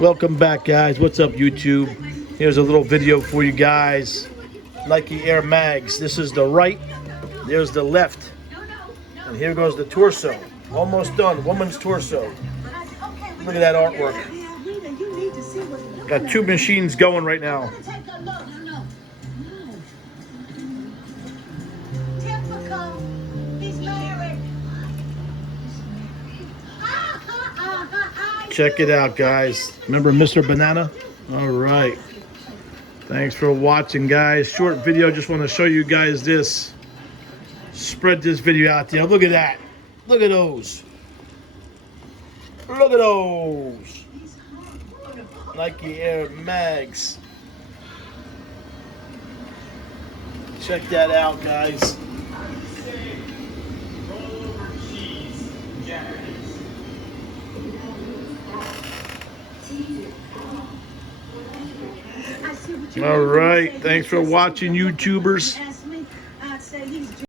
Welcome back, guys. What's up, YouTube? Here's a little video for you guys. Nike Air Mags. This is the right, there's the left, and here goes the torso. Almost done. Woman's torso. Look at that artwork. Got two machines going right now. Check it out, guys. Remember Mr. Banana? All right. Thanks for watching, guys. Short video. Just want to show you guys this. Spread this video out there. Look at that. Look at those. Look at those. Nike Air Mags. Check that out, guys. All right. Thanks for watching, YouTubers.